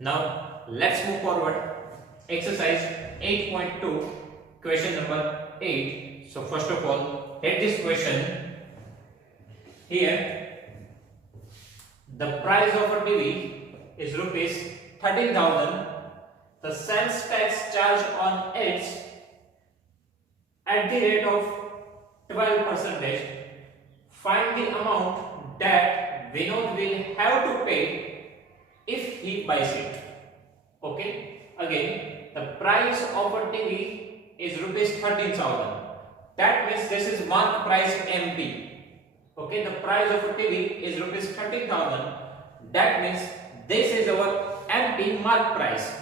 Now let's move forward. Exercise 8.2, question number 8. So first of all, take this question. Here, the price of a TV is rupees 13,000. The sales tax charged on it at the rate of 12%. Find the amount that Vinod will have to pay if he buys it. Okay, again, the price of a TV is rupees 13,000. That means this is mark price MP. Okay, the price of a TV is rupees 13,000. That means this is our MP mark price.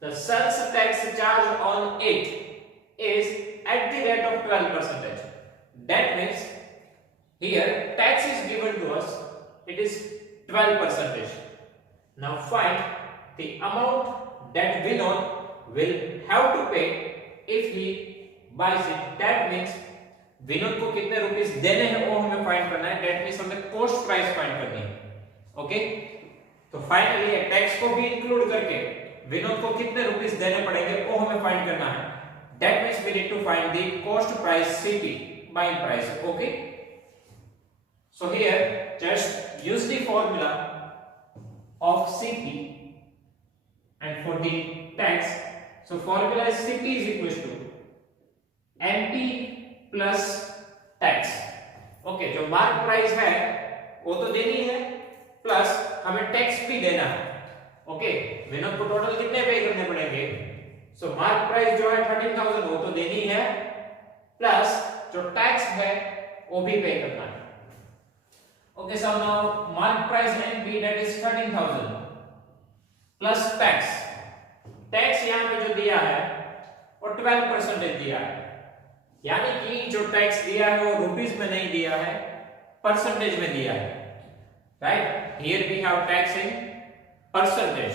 The sales tax charged on it is at the rate of 12%. That means here tax is given to us, it is 12%. Now find the amount that Vinod will have to pay if he buys it. That means Vinod को कितने रुपीस देने हैं वो हमें find करना है. That means हमें cost price find करनी है. ओके, तो फाइनली टैक्स को भी इंक्लूड करके विनोद को कितने रुपीस देने पड़ेंगे वो हमें फाइंड करना है. That means we need to find the cost price CP buying price. Okay, so here just use the formula of CP and for the tax. So formula is CP is equal to MP plus tax. Okay, जो mark price है वो तो देनी है, प्लस हमें टैक्स भी देना है. ओके, विनोद को टोटल कितने पे करने पड़ेंगे? सो मार्क प्राइस जो है 13,000 वो तो देनी है, प्लस जो टैक्स है वो भी पे करना है. Okay, so now mark price MP that is 13,000 plus tax. Tax यहां पे जो दिया है वो 12% दिया है, यानी कि जो टैक्स दिया है वो रुपीस में नहीं दिया है, परसेंटेज में दिया है. Right, here we have tax in percentage.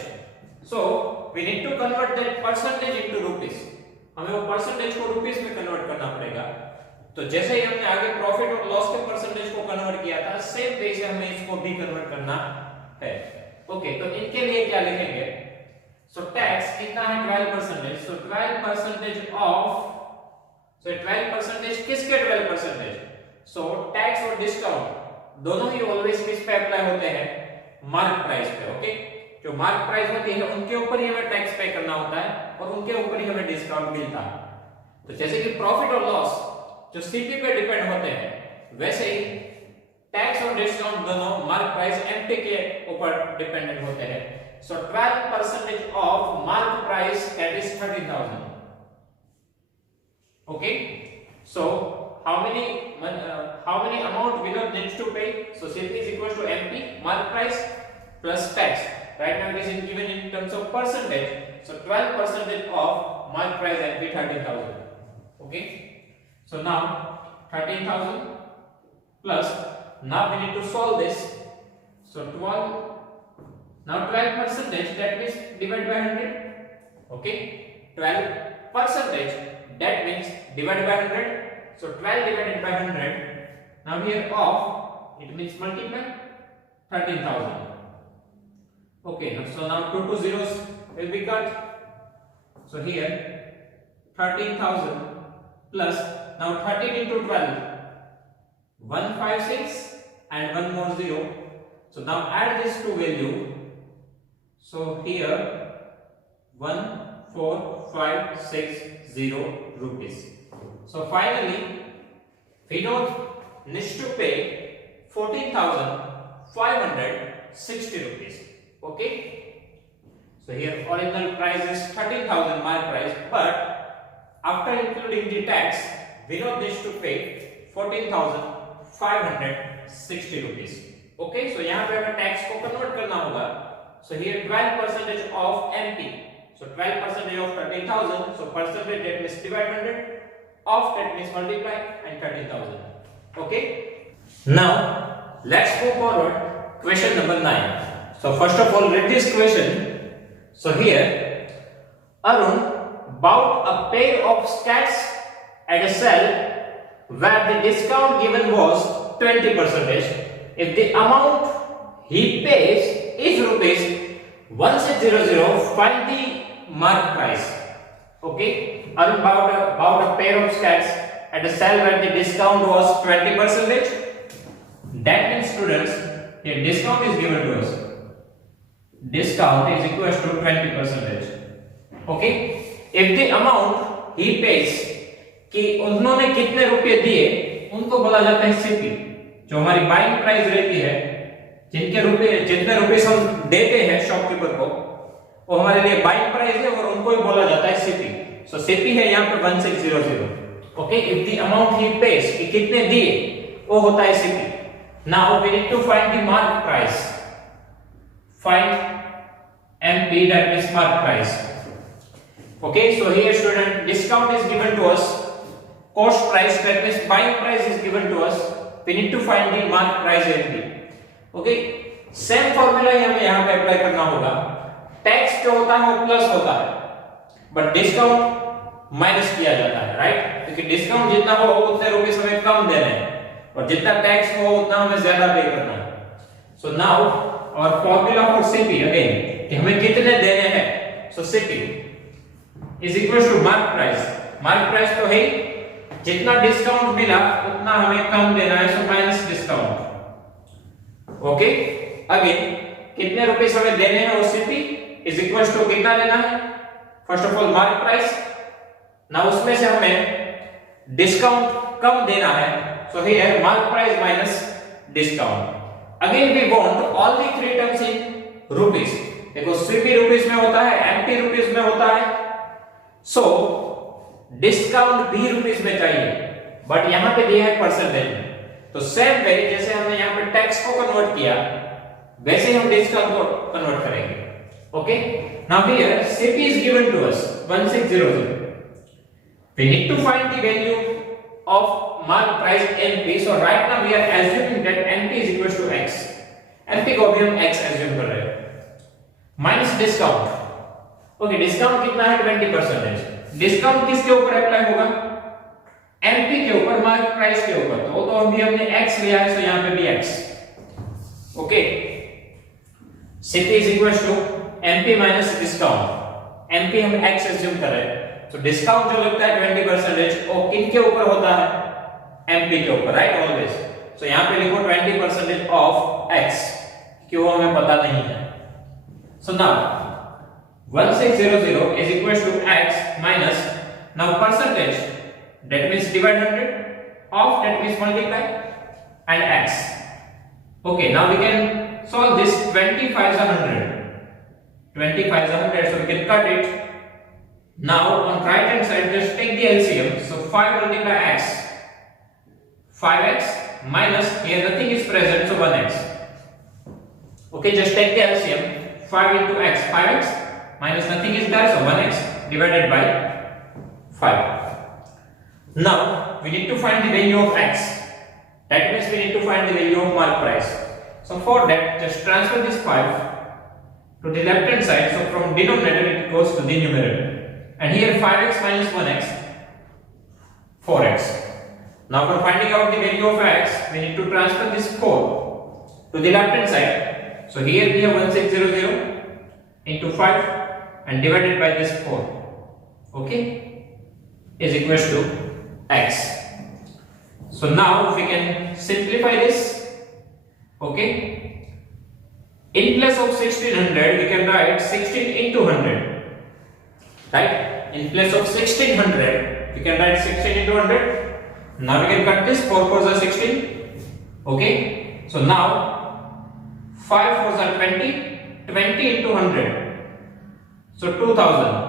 So we need to convert that percentage into rupees. हमें वो परसेंटेज को रुपीस में कन्वर्ट करना पड़ेगा. तो जैसे ही हमने आगे प्रॉफिट और लॉस के परसेंटेज को कन्वर्ट किया था, सेम वे से हमें इसको भी कन्वर्ट करना है. ओके, तो इनके लिए क्या लिखेंगे? सो टैक्स कितना है? 12%. सो 12% ऑफ, so 12% किसके 12%? सो टैक्स और डिस्काउंट दोनों ही ऑलवेज किस पे अप्लाई होते हैं? मार्क प्राइस पे. ओके, जो मार्क प्राइस होती है उनके ऊपर ही हमें टैक्स पे करना होता है और उनके ऊपर ही हमें डिस्काउंट मिलता है. तो जैसे कि प्रॉफिट और लॉस जो सीपी पे डिपेंड होते हैं, वैसे ही टैक्स और डिस्काउंट दोनों मार्क प्राइस एमपी के ऊपर डिपेंडेंट होते हैं. सो 12% of mark price that is 13,000. Okay, so how many amount Vinod needs to pay? So CP is equal to MP mark price plus tax. Right now it is given in terms of percentage. So 12% of mark price MP 13,000. Okay, so now 13,000 plus, now we need to solve this. So 12, now 12% that means divided by 100. Okay, 12% that means divided by 100. So 12 divided by 100. Now here off it means multiply 13,000. Okay, so now 2 zeros will be cut. So here 13,000 plus, now 13 into 12, 156 and one more 0. So now add this to value. So here 14560 rupees. So finally Vinod needs to pay 14,560 rupees. Okay, so here original price is 13,000 mark price, but after including the tax Vinod needs to pay 14,560 rupees. Okay, so यहाँ पे हमें टैक्स को कन्वर्ट करना होगा. So here 12% of MP. So 12% of 13,000. So percentage that means divide 100. Of that means multiply and 13,000. Okay. Now let's move forward. Question number 9. So first of all, read this question. So here Arun bought a pair of skates at a sale where the discount given was 20%. If the amount he pays is rupees 1600, find the mark price. Okay, about a pair of skates at a sale where the discount was 20%. That means students, the discount is given to us. Discount is equal to 20%. Okay, if the amount he pays, कि उन्होंने कितने रुपए दिए, उनको बोला जाता है सीपी। जो हमारी बाइंग प्राइस रहती है, जितने रुपए हम देते हैं शॉपकीपर को, वो हमारे लिए बाइंग प्राइस है और उनको ही बोला जाता है सीपी। सो सीपी है यहाँ पे 1600। Okay, if the amount he pays कि कितने दिए, वो होता है CP. Now we need to find the mark price. Find MP, that means mark price. Okay, so here student, discount is given to us, cost price, that means buying price is given to us. We need to find the mark price MP. Okay, same formula ही हमें यहाँ पे अप्लाई करना होगा। टैक्स जो होता है वो प्लस होता है, बट डिस्काउंट माइनस किया जाता है, राइट? क्योंकि डिस्काउंट जितना हो उतने रुपीस हमें कम देने हैं और जितना टैक्स हो उतना हमें ज्यादा पे करना है। सो नाउ और फॉर्मूला फॉर सीपी अगेन, कि हमें कितने देने हैं। So CP is equal to mark price. Mark price तो है जितना डिस्काउंट मिला उतना हमें कम देना है, so minus discount. Okay, again कितने रुपए हमें देने हैं, वो सीपी इज इक्वल टू कितना लेना है, first of all mark price. ना उसमें से हमें डिस्काउंट कम देना है, so here mark price minus discount. Again we want all the three terms in rupees. देखो सीपी रुपीस में होता है, एमपी रुपीस में होता है, सो डिस्काउंट भी रुपीस में चाहिए, बट यहां पे दिया है परसेंटेज में। तो सेम वे जैसे हमने यहां पे टैक्स को कन्वर्ट किया, वैसे हम डिस्काउंट को कन्वर्ट करेंगे। Okay, now here CP is given to us 1600। We need to find the value of mark price MP. So right now we are assuming that MP is equal to X. MP को भी हम x assume कर रहे हैं, minus discount. Okay, discount कितना है, 20%। डिस्काउंट किसके ऊपर अप्लाई होगा, एमपी के ऊपर, मार्क प्राइस के ऊपर। तो अभी हमने x लिया है, सो यहां पे भी x। Okay, CP is equal to MP minus discount. MP हम x एज्यूम कर रहे हैं, तो डिस्काउंट जो लगता है 20%, वो किनके ऊपर होता है, एमपी के ऊपर, राइट, ऑलवेज। सो यहां पे लिखो 20% ऑफ x, क्यों हमें पता नहीं है। So now 1600 is equal to x minus, now percentage, that means divide 100, of that means multiply, and x. Okay, now we can solve this. 25 is 100, 25 is 100, so we can cut it. Now on right hand side just take the LCM, so 5 multiply x, 5x minus, here nothing is present, so 1x. Okay, just take the LCM, 5 into x, 5x minus nothing is there, so 1x divided by 5. Now we need to find the value of x. That means we need to find the value of mark price. So for that, just transfer this 5 to the left hand side. So from denominator it goes to the numerator. And here 5x minus 1x, 4x. Now for finding out the value of x, we need to transfer this 4 to the left hand side. So here we have 1600 into 5 and divided by this 4, okay, is equals to x. So now we can simplify this. Okay, in place of 1600 we can write 16 into 100, right? In place of 1600 we can write 16 into 100. Now we can cut this, 4 4s are 16. Okay, so now 5 4s are 20, 20 into 100, so 2000.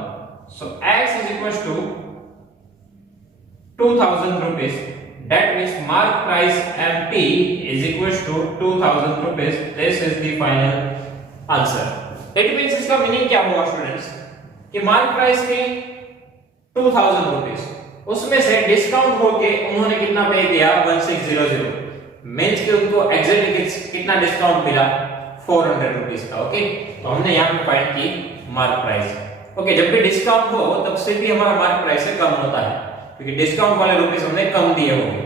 So x is equal to 2000 rupees. That means mark price MP is equal to 2000 rupees. This is the final answer. It means इसका मीनिंग क्या हुआ स्टूडेंट्स, कि mark price थी 2000 रुपीस, उसमें से डिस्काउंट होके उन्होंने कितना पे किया, 1600, मींस कि उनको एग्जैक्टली कितना डिस्काउंट मिला, 400 रुपीस का। ओके, तो हमने यहाँ पे फाइंड की मार्क प्राइस। ओके, जब भी डिस्काउंट हो तब से भी हमारा मार्क प्राइस से कम होता है, क्योंकि डिस्काउंट वाले रुपीस हमने कम दिए होंगे।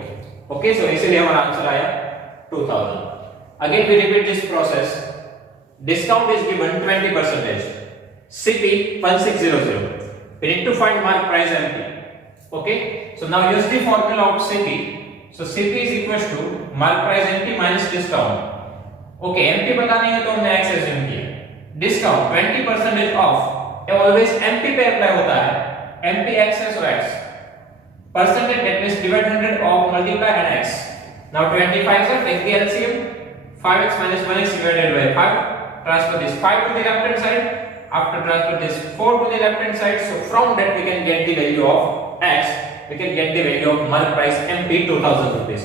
ओके, सो इसलिए हमारा आंसर आया 2000। Again we repeat this process, discount is given 20%, CP 1600. We need to find mark price MP. Okay, so now use the formula of CP. So CP is equals to mark price MP minus discount. Okay, MP पता नहीं है तो हमने X assume किया. Discount 20% off. ये always MP पे apply होता है. MP X है so X. Percentage, that means divide 100 of multiply and X. Now 25 sir, take the LCM. 5x minus 1x divided by 5. Transfer this 5 to the left hand side. After transfer this 4 to the left hand side. So from that we can get the value of X. We can get the value of mark price MP 2000 rupees.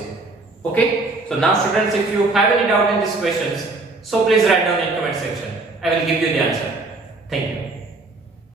Okay. So now students, if you have any doubt in these questions, so please write down in comment section. I will give you the answer.